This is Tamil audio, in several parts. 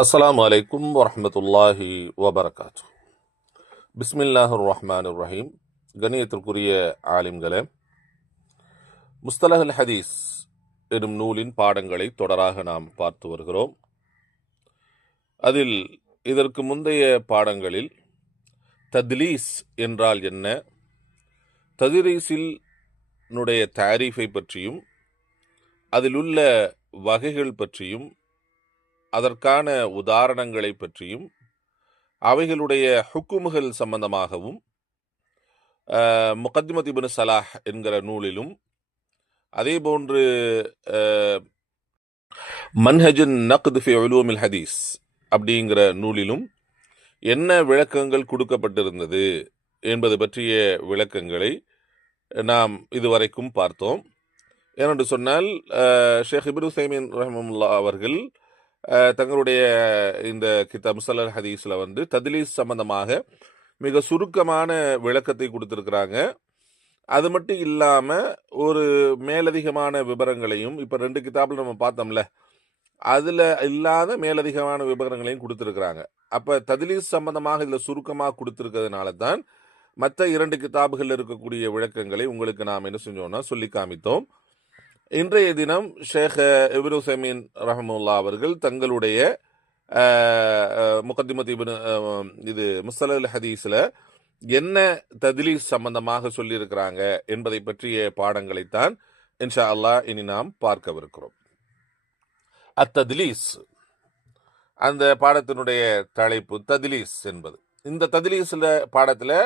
அஸ்ஸலாமு அலைக்கும் வரஹ்மத்துல்லாஹி வபரகாத்து. பிஸ்மில்லாஹிர் ரஹ்மானிர் ரஹீம். கண்ணியத்திற்குரிய ஆலிம்களே, முஸ்தலஹுல் ஹதீஸ் எனும் நூலின் பாடங்களை தொடராக நாம் பார்த்து வருகிறோம். அதில் இதற்கு முந்தைய பாடங்களில் தத்லீஸ் என்றால் என்ன, தத்லீஸில் தாரீஃபை பற்றியும் அதிலுள்ள வகைகள் பற்றியும் அதற்கான உதாரணங்களை பற்றியும் அவைகளுடைய ஹுக்குமுகள் சம்பந்தமாகவும் முகத்திமத் இப்னு ஸலாஹ் என்கிற நூலிலும் அதேபோன்று மன்ஹஜுன் நக்த் ஃபி உலூமில் ஹதீஸ் அப்படிங்கிற நூலிலும் என்ன விளக்கங்கள் கொடுக்கப்பட்டிருந்தது என்பது பற்றிய விளக்கங்களை நாம் இதுவரைக்கும் பார்த்தோம். ஏனென்று சொன்னால் ஷேக் இப்னு உஸைமீன் ரஹ்மத்துல்லாஹி அவர்கள் தங்களுடைய இந்த கிதாப் முஸ்தலஹுல் ஹதீஸில் தத்லீஸ் சம்பந்தமாக மிக சுருக்கமான விளக்கத்தை கொடுத்துருக்குறாங்க. அது மட்டும் இல்லாமல் ஒரு மேலதிகமான விவரங்களையும் இப்போ 2 கிதாபில் நம்ம பார்த்தோம்ல, அதில் இல்லாத மேலதிகமான விவரங்களையும் கொடுத்துருக்குறாங்க. அப்போ தத்லீஸ் சம்பந்தமாக இதில் சுருக்கமாக கொடுத்துருக்கிறதுனால தான் மற்ற 2 கிதாபுகளில் இருக்கக்கூடிய விளக்கங்களை உங்களுக்கு நாம் என்ன செஞ்சோம்னா சொல்லி காமித்தோம். இன்றைய தினம் ஷேக் இப்னு உஸைமீன் ரஹ்மத்துல்லாஹி அவர்கள் தங்களுடைய முகத்திமத் இப்னு இது முஸ்தலஹுல் ஹதீஸில் என்ன தத்லீஸ் சம்பந்தமாக சொல்லியிருக்கிறாங்க என்பதை பற்றிய பாடங்களைத்தான் இன்ஷா அல்லாஹ் இனி நாம் பார்க்கவிருக்கிறோம். அத்தத்லீஸ், அந்த பாடத்தினுடைய தலைப்பு தத்லீஸ் என்பது. இந்த தத்லீஸில் பாடத்தில்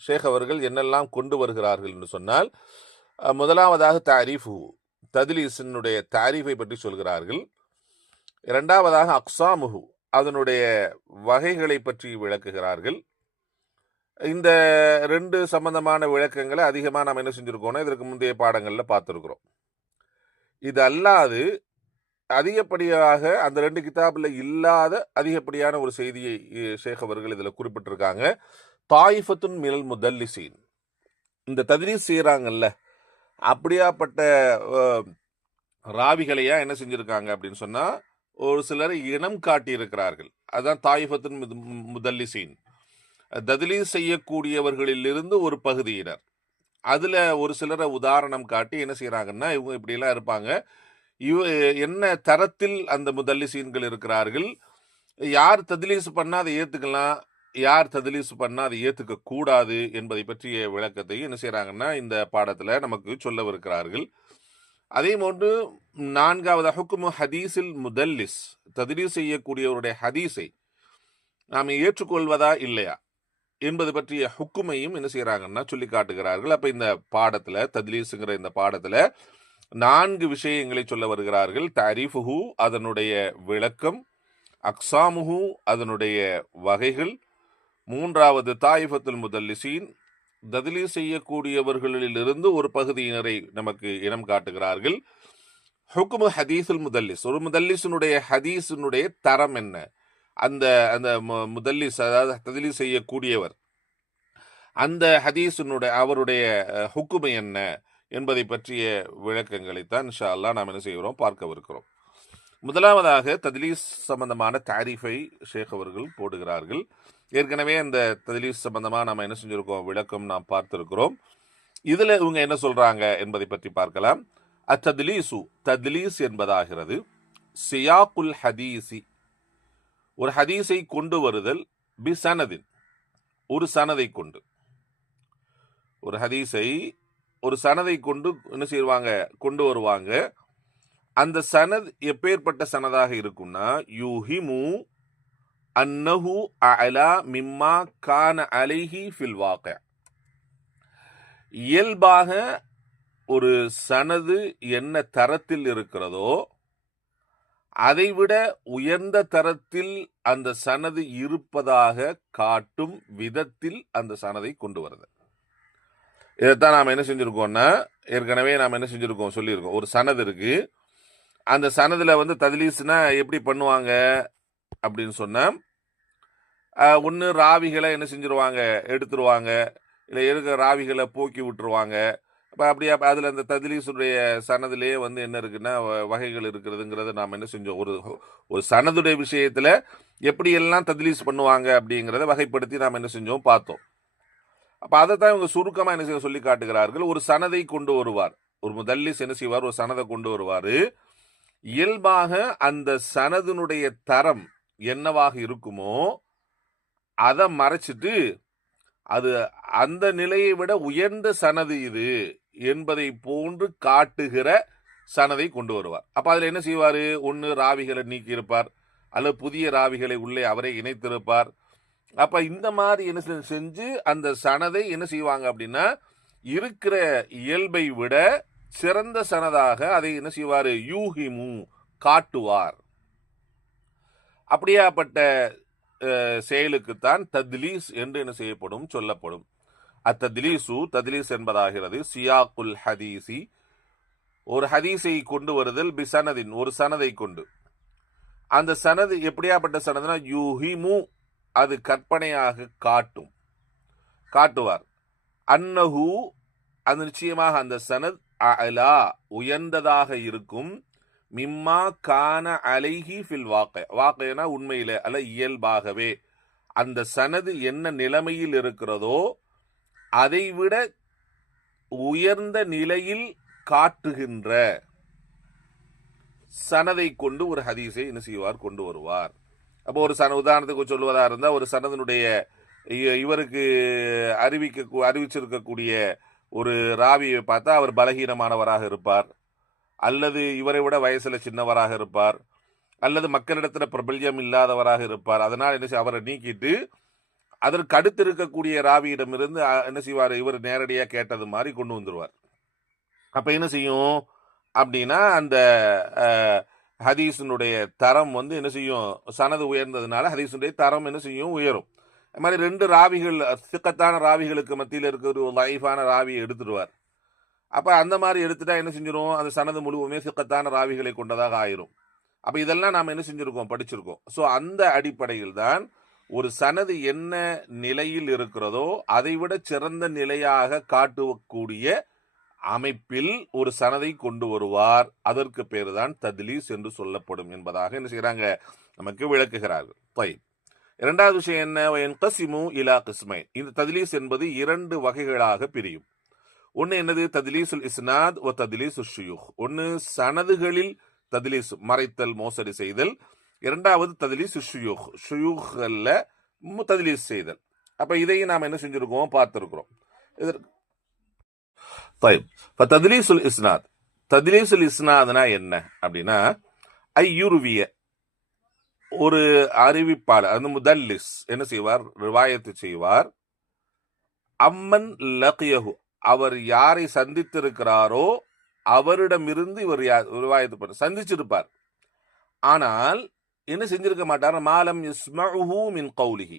ஷேக் அவர்கள் என்னெல்லாம் கொண்டு வருகிறார்கள் என்று சொன்னால், முதலாவதாக தாரீஃபு, தத்லீஸினுடைய தாரீஃபை பற்றி சொல்கிறார்கள். இரண்டாவதாக அக்ஸாமுஹு, அதனுடைய வகைகளை பற்றி விளக்குகிறார்கள். இந்த 2 சம்பந்தமான விளக்கங்களை அதிகமாக நாம் என்ன செஞ்சுருக்கோம்னா இதற்கு முந்தைய பாடங்களில் பார்த்துருக்குறோம். இது அல்லாது அதிகப்படியாக அந்த 2 கிதாபில் இல்லாத அதிகப்படியான ஒரு செய்தியை ஷேக் அவர்கள் இதில் குறிப்பிட்டிருக்காங்க. தாயிஃபத்துன் மினல் முதல்லிசீன், இந்த தத்லீஸ் செய்கிறாங்கல்ல அப்படியாப்பட்ட ராவிகளையா என்ன செஞ்சிருக்காங்க அப்படின்னு சொன்னா ஒரு சிலரை இனம் காட்டியிருக்கிறார்கள். அதுதான் தாயிஃபத்துன் முதல்லிசீன், தத்லீஸ் செய்யக்கூடியவர்களிலிருந்து ஒரு பகுதியினர். அதுல ஒரு சிலரை உதாரணம் காட்டி என்ன செய்யறாங்கன்னா, இவங்க இப்படியெல்லாம் இருப்பாங்க, என்ன தரத்தில் அந்த முதல்லிசீன்கள் இருக்கிறார்கள், யார் தத்லீஸ் பண்ணா அதை ஏத்துக்கலாம், யார் தத்லீஸ் பண்ணா அதை ஏத்துக்க கூடாது என்பதை பற்றிய விளக்கத்தை என்ன செய்யறாங்கன்னா இந்த பாடத்துல நமக்கு சொல்லவிருக்கிறார்கள். அதே போன்று 4வது ஹுக்மு ஹதீஸில் முதல்லிஸ், தத்லீஸ் செய்யக்கூடியவருடைய ஹதீஸை நாம் ஏற்றுக்கொள்வதா இல்லையா என்பது பற்றிய ஹுக்குமையும் என்ன செய்யறாங்கன்னா சொல்லி காட்டுகிறார்கள். அப்ப இந்த பாடத்துல தத்லீஸ்ங்கிற இந்த பாடத்துல 4 விஷயங்களை சொல்ல வருகிறார்கள். தாரீஃபுஹு, அதனுடைய விளக்கம், அக்ஸாமுஹு, அதனுடைய வகைகள், 3வது தாயிஃபத்துல் முதல்லிசீன், தத்லீஸ் செய்யக்கூடியவர்களிலிருந்து ஒரு பகுதியினரை நமக்கு இனம் காட்டுகிறார்கள். ஹுக்மு ஹதீஸுல் முதல்லிஸ், ஒரு முதல்லிஸினுடைய ஹதீஸினுடைய தரம் என்ன, அந்த அந்த முதல்லிஸ் அதாவது தத்லீஸ் செய்யக்கூடியவர் அந்த ஹதீஸினுடைய அவருடைய ஹுக்குமை என்ன என்பதை பற்றிய விளக்கங்களைத்தான் இன்ஷா அல்லாஹ் நாம் என்ன செய்கிறோம் பார்க்கவிருக்கிறோம். முதலாவதாக தத்லீஸ் சம்பந்தமான தாரீஃபை ஷேக் அவர்கள் போடுகிறார்கள். ஏற்கனவே அந்த தத்லீஸ் சம்பந்தமாக நாம் என்ன செஞ்சிருக்கோம், விளக்கம் நாம் பார்த்திருக்கிறோம். இதுல இவங்க என்ன சொல்றாங்க என்பதை பற்றி பார்க்கலாம். அத்தத்லீசு, தத்லீஸ் என்பதாகிறது சியாக்குல் ஹதீசி, ஒரு ஹதீஸை கொண்டு வருதல், பி சனதின், ஒரு சனதை கொண்டு, ஒரு ஹதீஸை ஒரு சனதை கொண்டு என்ன செய்வாங்க, கொண்டு வருவாங்க. அந்த சனத் எப்பேற்பட்ட சனதாக இருக்கும்னா, யூஹிமு அன்னஹு அலா மிம்மா கான அலைஹி ஃபில் வாक़ி, இயல்பாக ஒரு சனது என்ன தரத்தில் இருக்கிறதோ அதைவிட உயர்ந்த தரத்தில் அந்த சனது இருப்பதாக காட்டும் விதத்தில் அந்த சனதை கொண்டு வருது. இதைத்தான் நாம் என்ன செஞ்சிருக்கோம்னா ஏற்கனவே நாம் என்ன செஞ்சிருக்கோம் சொல்லியிருக்கோம். ஒரு சனது இருக்கு, அந்த சனதுல தத்லீஸ்னா எப்படி பண்ணுவாங்க அப்படின்னு சொன்னா, ஒன்று ராவிகளை என்ன செஞ்சிருவாங்க, எடுத்துருவாங்க, இல்லை இருக்கிற ராவிகளை போக்கி விட்டுருவாங்க, அப்போ அப்படியே அதில் அந்த தத்லீஸுடைய சனதிலே வந்து என்ன இருக்குன்னா வகைகள் இருக்கிறதுங்கிறத நாம் என்ன செஞ்சோம், ஒரு சனதுடைய விஷயத்தில் எப்படியெல்லாம் தத்லீஸ் பண்ணுவாங்க அப்படிங்கிறத வகைப்படுத்தி நாம் என்ன செஞ்சோம் பார்த்தோம். அப்போ அதை தான் இவங்க சுருக்கமாக என்ன செய்ய சொல்லி காட்டுகிறார்கள். ஒரு சனதை கொண்டு வருவார், ஒரு முதல்லிஸ் என்ன செய்வார், ஒரு சனதை கொண்டு வருவார். இயல்பாக அந்த சனதினுடைய தரம் என்னவாக இருக்குமோ அதை மறைச்சிட்டு அது அந்த நிலையை விட உயர்ந்த சனது இது என்பதை போன்று காட்டுகிற சனதை கொண்டு வருவார். அப்ப அதுல என்ன செய்வாரு, ஒன்னு ராவிகளை நீக்கி இருப்பார், அல்லது புதிய ராவிகளை உள்ளே அவரை இணைத்திருப்பார். அப்ப இந்த மாதிரி என்ன செஞ்சு அந்த சனதை என்ன செய்வாங்க அப்படின்னா இருக்கிற இயல்பை விட சிறந்த சனதாக அதை என்ன செய்வாரு, யூஹிமு காட்டுவார். அப்படியாப்பட்ட செயலுக்குத்தான் தத்லீஸ் என்று என்ன செய்யப்படும், சொல்லப்படும். அத்தத்லீசு, தத்லீஸ் என்பதாகிறது சியாக்குல் ஹதீசி, ஒரு ஹதீஸை கொண்டு வருதல், பிசனதின் ஒரு சனதை கொண்டு. அந்த சனது எப்படியாப்பட்ட சனதுனா யூஹிமு, அது கற்பனையாக காட்டுவார். அன்னஹு, அது நிச்சயமாக அந்த சனத் அலா உயர்ந்ததாக இருக்கும், மிம்மா கான அலைஹி ஃபில் வாக்கைனா உண்மையில அல்ல இயல்பாகவே அந்த சனது என்ன நிலைமையில் இருக்கிறதோ அதைவிட உயர்ந்த நிலையில் காட்டுகின்ற சனதை கொண்டு ஒரு ஹதீஸை என்ன செய்வார், கொண்டு வருவார். அப்போ ஒரு உதாரணத்துக்கு சொல்வதா இருந்தா, ஒரு சனதனுடைய இவருக்கு அறிவிச்சிருக்கக்கூடிய ஒரு ராவியை பார்த்தா அவர் பலகீனமானவராக இருப்பார், அல்லது இவரை விட வயசுல சின்னவராக இருப்பார், அல்லது மக்களிடத்துல பிரபல்யம் இல்லாதவராக இருப்பார். அதனால் என்ன அவரை நீக்கிட்டு அதற்கு அடுத்து இருக்கக்கூடிய ராவியிடமிருந்து என்ன செய்வார், இவர் நேரடியாக கேட்டது மாதிரி கொண்டு வந்துருவார். அப்ப என்ன செய்யும் அப்படின்னா அந்த ஹதீஸினுடைய தரம் வந்து என்ன செய்யும், சனது உயர்ந்ததுனால ஹதீஸுடைய தரம் என்ன செய்யும், உயரும். அது மாதிரி ரெண்டு ராவிகள், சிக்கத்தான ராவிகளுக்கு மத்தியில் இருக்கிற ஒரு லைஃபான ராவியை எடுத்துடுவார். அப்ப அந்த மாதிரி எடுத்துட்டா என்ன செஞ்சிடும், அந்த சனது முழுவதுமே சிக்கத்தான ராவிகளை கொண்டதாக ஆயிரும். அப்ப இதெல்லாம் நாம என்ன செஞ்சிருக்கோம், படிச்சிருக்கோம். ஸோ அந்த அடிப்படையில் தான் ஒரு சனது என்ன நிலையில் இருக்கிறதோ அதை விட சிறந்த நிலையாக காட்டக்கூடிய அமைப்பில் ஒரு சனதை கொண்டு வருவார். அதற்கு பேர் தான் தத்லீஸ் என்று சொல்லப்படும் என்பதாக என்ன செய்யறாங்க, நமக்கு விளக்குகிறார்கள். இரண்டாவது விஷயம் என்ன, என்கசிமு இலா கிஸ்மை. இந்த தத்லீஸ் என்பது இரண்டு வகைகளாக பிரியும். ஒன்னு என்னது, தத்லீசுல் இஸ்னாத் வ தத்லீசுல் ஷுயூஹ். ஒன்னு சனதுகளில் தத்லீஸ், மறைத்தல், மோசடி செய்தல். இரண்டாவது தத்லீஸ் ஷுயூஹ், ஷுயூஹ்ல தத்லீஸ் செய்தல். அப்ப இதையும் நாம் என்ன செஞ்சிருக்கோம், பார்த்திருக்கிறோம். தத்லீசுல் இஸ்னாத், தத்லீசுல் இஸ்னாத்னா என்ன அப்படின்னா, ஐயுருவிய ஒரு அறிவிப்பாளர், அந்த முதல்லிஸ் என்ன செய்வார், ரிவாயத்து செய்வார். அம்மன் லகியஹு, அவர் யாரை சந்தித்திருக்கிறாரோ அவரிடமிருந்து இவர் ரிவாயத்து சந்திச்சிருப்பார். ஆனால் என்ன செஞ்சிருக்க மாட்டார், மாலம் யஸ்மஉஹு மின் கௌலிஹி,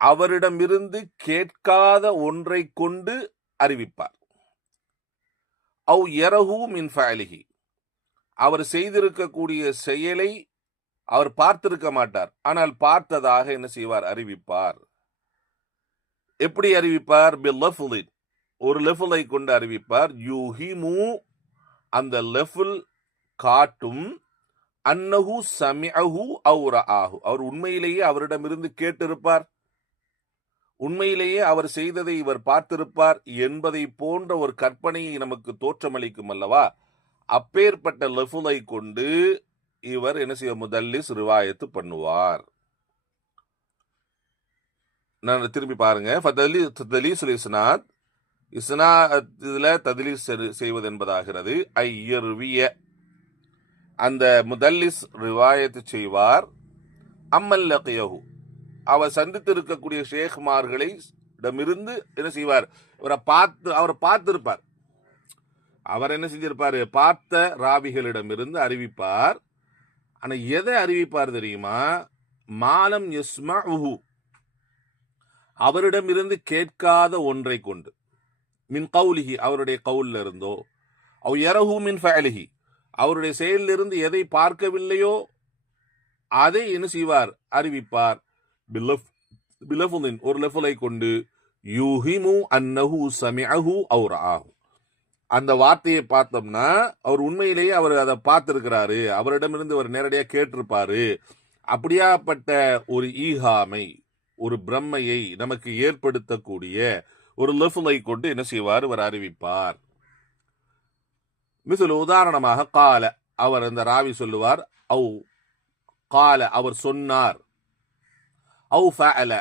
அவரிடமிருந்து கேட்காத ஒன்றை கொண்டு அறிவிப்பார். அவ் யரஹு மின் ஃபஅலிஹி, அவர் செய்திருக்கக்கூடிய செயலை அவர் பார்த்திருக்க மாட்டார், ஆனால் பார்த்ததாக என்ன செய்வார், அறிவிப்பார். எப்படி அறிவிப்பார், பில்லஃப்லின், ஒரு லெஃபலை கொண்டு அறிவிப்பார். யூஹிமு, அந்த லெஃபல் காட்டும், அன்னஹு சமிஅஹு அவ் ரஆஹு, அவர் உண்மையிலேயே அவரிடமிருந்து கேட்டிருப்பார், உண்மையிலேயே அவர் செய்ததை இவர் பார்த்திருப்பார் என்பதை போன்ற ஒரு கற்பனையை நமக்கு தோற்றமளிக்கும் அல்லவா. அப்பேற்பட்ட லெஃபலை கொண்டு இவர் என்ன செய்ய, முதல்லிஸ் ரிவாயத்து பண்ணுவார். நான் திருப்பி பாருங்க, தத்லீசுல் இஸ்னாத், இஸ்னாத்ல தத்லீஸ் செய்வது என்பதாகிறது. ஐயர்விய, அந்த முதல்லிஸ் ரிவாயத்து செய்வார். அம்மல் லகியஹு, அவர் சந்தித்து இருக்கக்கூடிய ஷேக்மார்களை இடமிருந்து என்ன செய்வார், அவர் பார்த்திருப்பார். அவர் என்ன செஞ்சிருப்பாரு, பார்த்த ராவிகளிடமிருந்து அறிவிப்பார். ஆனா எதை அறிவிப்பார் தெரியுமா, மாலம் யஸ்மஉஹு, அவரிடமிருந்து கேட்காத ஒன்றை கொண்டு, மின் கௌலிஹி, அவருடைய கவுல்ல இருந்தோ, அவ் யரஹு மின் ஃபஅலிஹி, அவருடைய செயலிலிருந்து எதை பார்க்கவில்லையோ அதை என்ன செய்வார், அறிவிப்பார். பிலஃபுலின், ஒரு லெஃபலை கொண்டு, யூஹிமு அன்னஹு சமிஅஹு அவ் ரஆஹு, அந்த வார்த்தையை பார்த்தோம்னா அவர் உண்மையிலேயே அவர் அதை பார்த்திருக்கிறாரு, அவரிடமிருந்து அவர் நேரடியாக கேட்டிருப்பாரு. அப்படியாப்பட்ட ஒரு ஈகாமை, ஒரு பிரம்மையை நமக்கு ஏற்படுத்தக்கூடிய ஒரு லெஃபலை கொண்டு என்ன செய்வார், அவர் அறிவிப்பார். மிசில் உதாரணமாக கால, அவர் அந்த ராவி சொல்லுவார், அவு கால அவர் சொன்னார், அவு ஃபஅல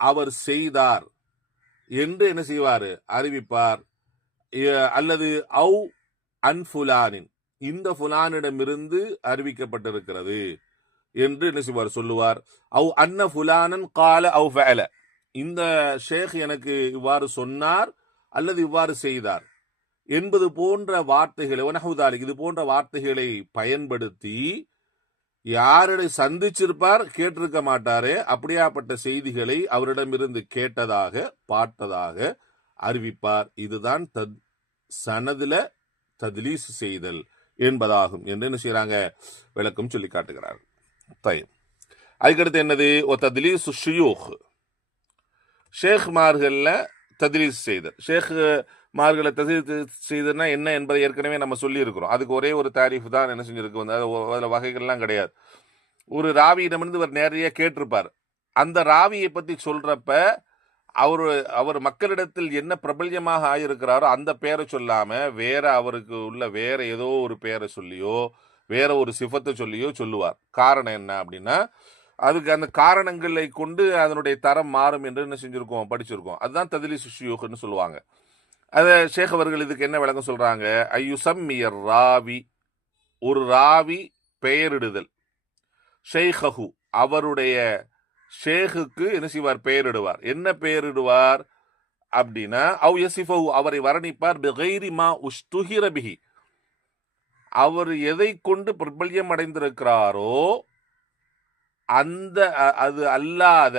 அவர் செய்தார் என்று என்ன செய்வார், அறிவிப்பார். அல்லது அவு அன்ஃபுலானின் இந்த ஃபுலானிடமிருந்து அறிவிக்கப்பட்டிருக்கிறது என்று என்ன செய்வார், சொல்லுவார். அவு அன்ன ஃபுலானன் கால அவு ஃபஅல இந்த ஷேக் எனக்கு இவ்வாறு சொன்னார் அல்லது இவ்வாறு செய்தார் என்பது போன்ற வார்த்தைகளை, ஒனஹுதாலிக் இது போன்ற வார்த்தைகளை பயன்படுத்தி யாரை சந்திச்சிருப்பார், கேட்டிருக்க மாட்டாரே, அப்படியாப்பட்ட செய்திகளை அவரிடமிருந்து கேட்டதாக பார்த்ததாக அறிவிப்பார். இதுதான் சனதுல தத்லீஸ் செய்தல் என்பதாகும் என்று என்ன செய்யறாங்க, விளக்கம் சொல்லி காட்டுகிறார். அதுக்கடுத்து என்னது, தத்லீஸ் ஷுயூக், ஷேக்மார்கள்ல தத்லீஸ் செய்தல். ஷேக் மார்களை தத்லீஸ் செய்ததுன்னா என்ன என்பதை ஏற்கனவே நம்ம சொல்லி இருக்கிறோம். அதுக்கு ஒரே ஒரு தாரீஃப் தான் என்ன செஞ்சிருக்கு, அதில் வகைகள்லாம் கிடையாது. ஒரு ராவியிடமிருந்து அவர் நேரடியாக கேட்டிருப்பார். அந்த ராவியை பற்றி சொல்றப்ப அவர் மக்களிடத்தில் என்ன பிரபல்யமாக ஆயிருக்கிறாரோ அந்த பேரை சொல்லாம வேற அவருக்கு உள்ள வேற ஏதோ ஒரு பேரை சொல்லியோ வேற ஒரு சிஃபத்தை சொல்லியோ சொல்லுவார். காரணம் என்ன அப்படின்னா, அதுக்கு அந்த காரணங்களை கொண்டு அதனுடைய தரம் மாறும் என்று என்ன செஞ்சிருக்கோம், படிச்சிருக்கோம். அதுதான் தத்லீஸ் ஷுயூக்னு சொல்லுவாங்க. அதை ஷேக் அவர்கள் இதுக்கு என்ன விளக்கம் சொல்றாங்க, ஐயுசம்மியர் ராவி ஒரு ராவி பெயரிடுதல், ஷைஹு அவருடைய ஷேகுக்கு என்ன செய்வார், பெயரிடுவார். என்ன பெயரிடுவார் அப்படின்னா, அவ் யசிஃபஹு அவரை வர்ணிப்பார், பிகைரி மா உஷ்துஹிர பிஹி அவர் எதை கொண்டு பிரபல்யம் அடைந்திருக்கிறாரோ அந்த அது அல்லாத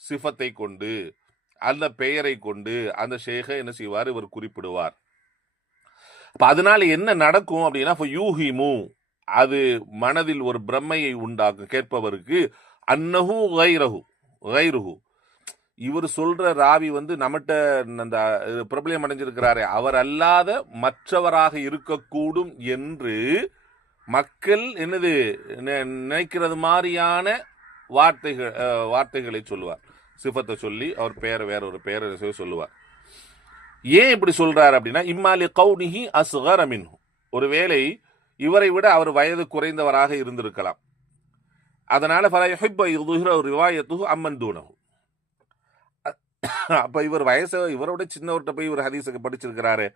சிஃபத்தை கொண்டு அந்த பெயரை கொண்டு அந்த ஷேகை என்ன செய்வார், இவர் குறிப்பிடுவார். அதனால என்ன நடக்கும் அப்படின்னா, யூஹிமு அது மனதில் ஒரு பிரம்மையை உண்டாக்கும் கேட்பவருக்கு, அன்னஹு கைருஹு இவர் சொல்ற ராவி நம்மகிட்ட அந்த பிரபலம் அடைஞ்சிருக்கிறாரே அவர் அல்லாத மற்றவராக இருக்கக்கூடும் என்று மக்கள் என்னது நினைக்கிறது மாதிரியான வார்த்தைகளை சொல்லுவார். சிஃபத்தை சொல்லி அவர் பேரை வேற ஒரு பேரை சொல்லுவார். ஏன் இப்படி சொல்றாரு அப்படின்னா, இம்மாலி கௌனிஹி அஸ்கர மின்ஹு ஒருவேளை இவரை விட அவர் வயது குறைந்தவராக இருந்திருக்கலாம். அதனால ஃபலா யுஹிப்பு யுظஹிர ரிவாயத்துஹு அம்மன் தூனஹு அப்ப இவர் இவரோட சின்னவர்கிட்ட போய் இவர் ஹதீஸுக்கு படிச்சிருக்கிறாரு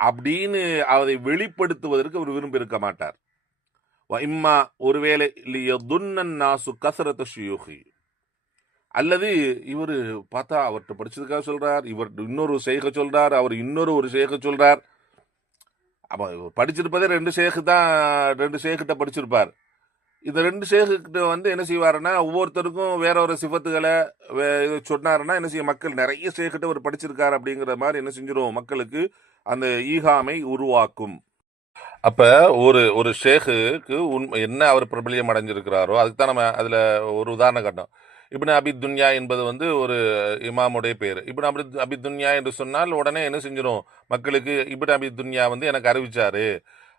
அப்படின்னு அதை வெளிப்படுத்துவதற்கு அவர் விரும்பி இருக்க மாட்டார். இம்மா ஒருவேளை லியதுன்னன் நாசு கஸரத ஷுயூஹி அல்லது இவர் பார்த்தா அவர்கிட்ட படிச்சதுக்காக சொல்றார், இவர் இன்னொரு ஷேக சொல்றார், அவர் இன்னொரு ஷேக சொல்றார். அப்ப படிச்சிருப்பதே ரெண்டு ஷேக்கிட்ட படிச்சிருப்பார். இந்த ரெண்டு ஷேக்கிட்ட என்ன செய்வாருன்னா, ஒவ்வொருத்தருக்கும் வேற ஒரு சிஃபத்துகளை சொன்னாருன்னா என்ன செய்ய, மக்கள் நிறைய ஷேக்கிட்ட ஒரு படிச்சிருக்காரு அப்படிங்கிற மாதிரி என்ன செஞ்சிடும், மக்களுக்கு அந்த ஈகாமை உருவாக்கும். அப்ப ஒரு ஷேக்குக்கு என்ன அவர் பிரபலியம் அடைஞ்சிருக்கிறாரோ அதுக்கு தான் நம்ம அதுல ஒரு உதாரணம் காட்டும். இப்னு அபி துன்யா என்பது ஒரு இமாமுடைய பேர். இப்னு அபி துன்யா என்று சொன்னால் உடனே என்ன செஞ்சிடும், மக்களுக்கு இப்னு அபி துன்யா எனக்கு அறிவிச்சாரு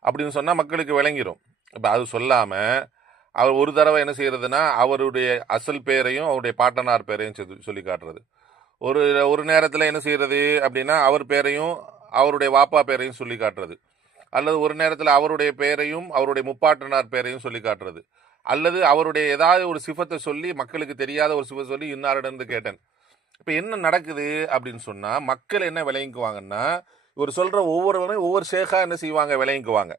அப்படின்னு சொன்னா மக்களுக்கு விளங்கிடும். இப்ப அது சொல்லாம அவர் ஒரு தடவை என்ன செய்யறதுன்னா, அவருடைய அசல் பேரையும் அவருடைய பாட்டனார் பேரையும் சொல்லி காட்டுறது. ஒரு நேரத்துல என்ன செய்யறது அப்படின்னா, அவர் பேரையும் அவருடைய வாப்பா பேரையும் சொல்லி காட்டுறது. அல்லது ஒரு நேரத்துல அவருடைய பேரையும் அவருடைய முப்பாட்டனார் பேரையும் சொல்லி காட்டுறது. அல்லது அவருடைய ஏதாவது ஒரு சிஃபத்தை சொல்லி மக்களுக்கு தெரியாத ஒரு சிஃபத்தை சொல்லி இன்னாரிடம் கேட்டேன். இப்ப என்ன நடக்குது அப்படின்னு சொன்னா, மக்கள் என்ன விளங்கிக்குவாங்கன்னா, இவர் சொல்ற ஒவ்வொருவரும் ஒவ்வொரு ஷேகா என்ன செய்வாங்க, விளங்கிக்குவாங்க.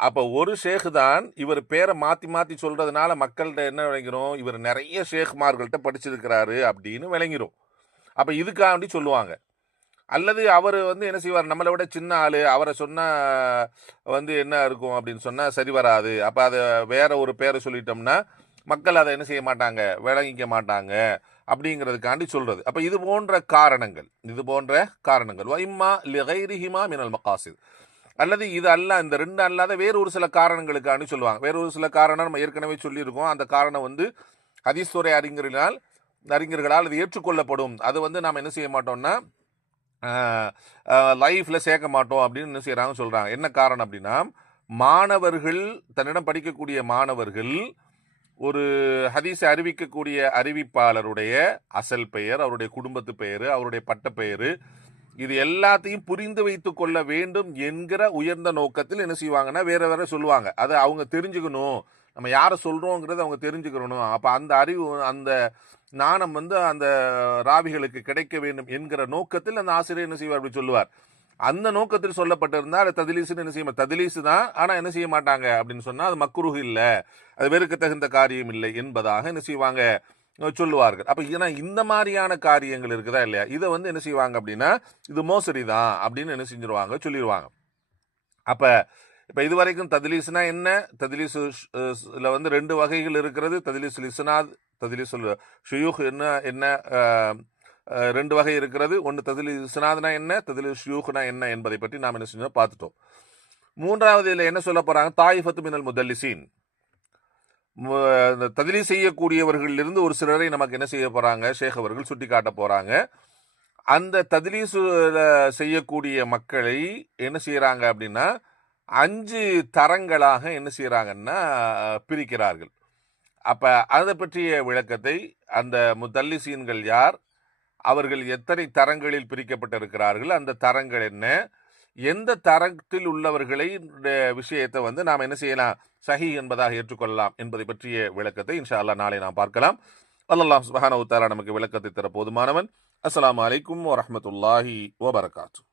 அப்ப ஒரு ஷேக் தான் இவர் பேரை மாத்தி மாத்தி சொல்றதுனால மக்கள்கிட்ட என்ன விளங்கிரும், இவர் நிறைய ஷேக்மார்கள்ட்ட படிச்சிருக்கிறாரு அப்படின்னு விளங்கிரும். அப்ப இதுக்காண்டி சொல்லுவாங்க. அல்லது அவர் என்ன செய்வார், நம்மளை விட சின்ன ஆளு, அவரை சொன்னா என்ன இருக்கும் அப்படின்னு சொன்னா சரி வராது. அப்ப அதை வேற ஒரு பேரை சொல்லிட்டோம்னா மக்கள் அதை என்ன செய்ய மாட்டாங்க, விளங்கிக்க மாட்டாங்க அப்படிங்கிறதுக்காண்டி சொல்றது. அப்ப இது போன்ற காரணங்கள் இம்மா லிகைரிஹிமா மினல் மகாசித் அல்லது இது அல்ல, இந்த ரெண்டு அல்லாத வேறு ஒரு சில காரணங்களுக்காண்டி சொல்லுவாங்க. வேற ஒரு சில காரணம் நம்ம ஏற்கனவே சொல்லியிருக்கோம். அந்த காரணம் ஹதீஸ் துறை அறிஞர்களால் அது ஏற்றுக்கொள்ளப்படும். அது நாம் என்ன செய்ய மாட்டோம்னா லைஃப்ல சேர்க்க மாட்டோம் அப்படின்னு என்ன செய்யறாங்க சொல்றாங்க. என்ன காரணம் அப்படின்னா, மாணவர்கள் தன்னிடம் படிக்கக்கூடிய மாணவர்கள் ஒரு ஹதீஸை அறிவிக்கக்கூடிய அறிவிப்பாளருடைய அசல் பெயர், அவருடைய குடும்பத்து பெயர், அவருடைய பட்ட பெயர், இது எல்லாத்தையும் புரிந்து வைத்துக் கொள்ள வேண்டும் என்கிற உயர்ந்த நோக்கத்தில் என்ன செய்வாங்கன்னா வேற வேற சொல்லுவாங்க. அதை அவங்க தெரிஞ்சுக்கணும், நம்ம யாரை சொல்றோங்கிறத அவங்க தெரிஞ்சுக்கணும். அப்ப அந்த அறிவு, அந்த ஞானம் அந்த ராவிகளுக்கு கிடைக்க வேண்டும் என்கிற நோக்கத்தில் அந்த ஆசிரியர் என்ன செய்வார், அப்படி சொல்லுவார். அந்த நோக்கத்தில் சொல்லப்பட்டிருந்தா அது ததிலீசுன்னு என்ன செய்ய, ததிலீசு தான், ஆனா என்ன செய்ய மாட்டாங்க அப்படின்னு சொன்னா அது மக்ரூஹ் இல்ல, அது வெறுக்க தகுந்த காரியம் இல்லை என்பதாக என்ன செய்வாங்க சொல்லுவார்கள். அப்ப ஏன்னா இந்த மாதிரியான காரியங்கள் இருக்குதா இல்லையா, இதை என்ன செய்வாங்க அப்படின்னா இது மோசடி தான் அப்படின்னு என்ன செஞ்சிருவாங்க, சொல்லிடுவாங்க. அப்ப இப்ப இதுவரைக்கும் ததிலீஸ்னா என்ன, ததிலீசுல ரெண்டு வகைகள் இருக்கிறது. ததிலீசுல் இஸ்னாத், ததிலீசுல் ஷுயூஹ் என்ன ரெண்டு வகை இருக்கிறது. ஒன்று ததிலீஸ் இஸ்னாத்னா என்ன, ததிலீஸ் ஷுயூஹ்னா என்ன என்பதை பற்றி நாம் என்ன செஞ்சோம் பார்த்துட்டோம். மூன்றாவது இதுல என்ன சொல்ல போறாங்க, தாயிஃபத்து மினல் முதல்லிசீன், ததிலீ செய்யக்கூடியவர்களிலிருந்து ஒரு சிலரை நமக்கு என்ன செய்ய போறாங்க, ஷேக் அவர்கள் சுட்டி காட்ட போறாங்க. அந்த ததிலீசு செய்யக்கூடிய மக்களை என்ன செய்யறாங்க அப்படின்னா 5 தரங்களாக என்ன செய்யறாங்கன்னா பிரிக்கிறார்கள். அப்ப அதை பற்றிய விளக்கத்தை, அந்த முதல்லிசீன்கள் யார், அவர்கள் எத்தனை தரங்களில் பிரிக்கப்பட்டிருக்கிறார்கள், அந்த தரங்கள் என்ன, எந்த தரத்தில் உள்ளவர்களை விஷயத்தை நாம் என்ன செய்யலாம், சஹி என்பதாக ஏற்றுக்கொள்ளலாம் என்பதை பற்றிய விளக்கத்தை இன்ஷா அல்லாஹ் நாளை நாம் பார்க்கலாம். அல்லாஹ் சுப்ஹானஹு வ தஆலா நமக்கு விளக்கத்தை தர போதுமானவன். அஸ்ஸலாமு அலைக்கும் வரஹ்மத்துல்லாஹி வபரகாத்துஹு.